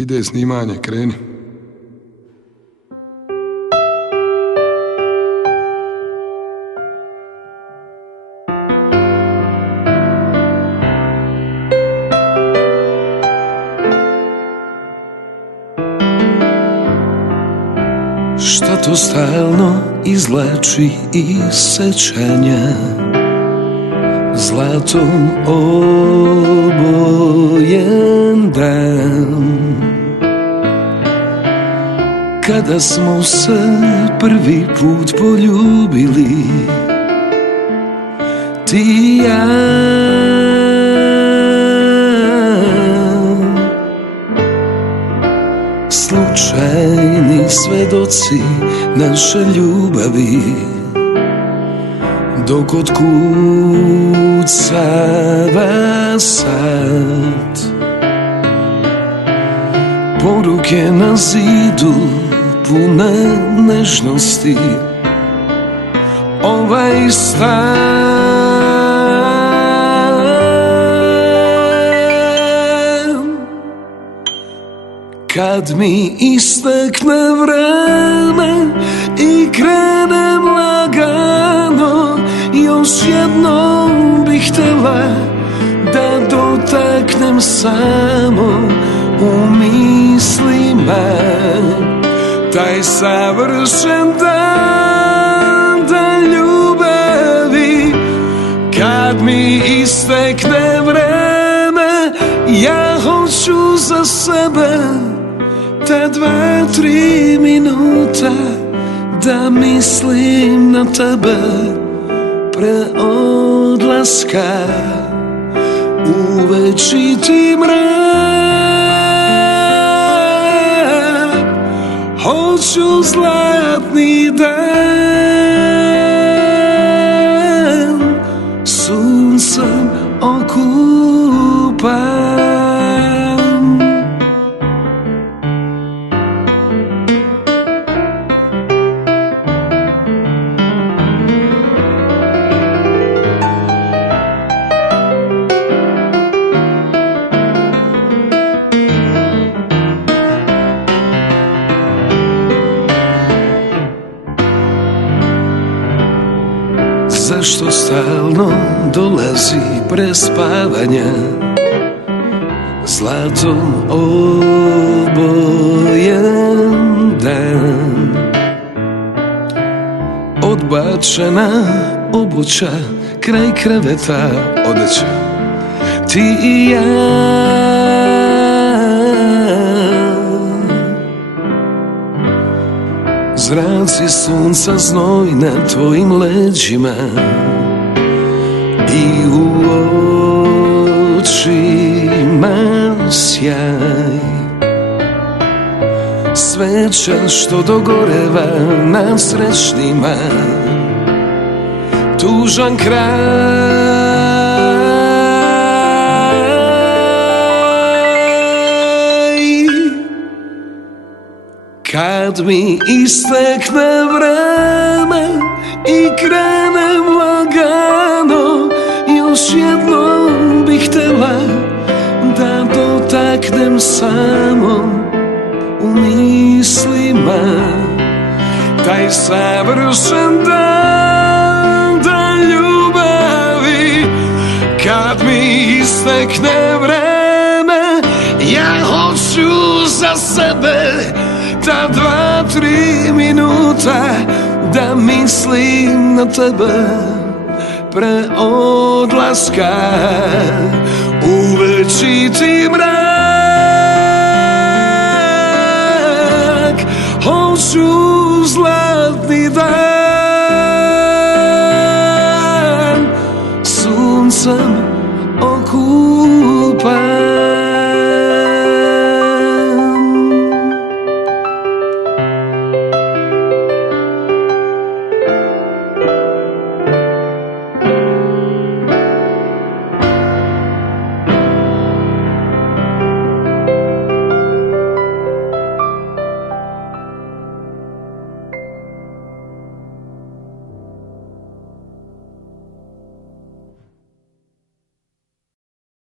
Ide snimanje, kreni. Šta to stalno izvlači iz sećanja, zlatom obojen dan, kada smo se prvi put poljubili, ti i ja. Slučajni svedoci naše ljubavi, dok otkucava sat, poruke na zidu pune nežnosti. Ovaj stan kad mi istekne vreme i krenem lagano, još jednom bih htjela da dotaknem samo u mislima taj savršen dan ljubavi. Kad mi istekne vreme, ja hoću za sebe ta 2-3 minuta da mislim na tebe pre odlaska u večiti mrak. Hoću zlatni dan, suncem okupan. Zašto stalno dolazi prespavanja, zlatom obojen dan, odbačena obuća kraj kreveta, odeća, ti i ja. Zraci sunca znoj na tvojim leđima i u očima sjaj, sveća što dogoreva nad srećnima, tužan kraj. Kad mi istekne vreme i krenem lagano, još jednom bih htjela da dotaknem samo u mislima taj savršen dan ljubavi. Kad mi istekne vreme, ja hoću za sebe ta 2-3 minuta da mislim na tebe pre odlaska u večiti mrak. Hoću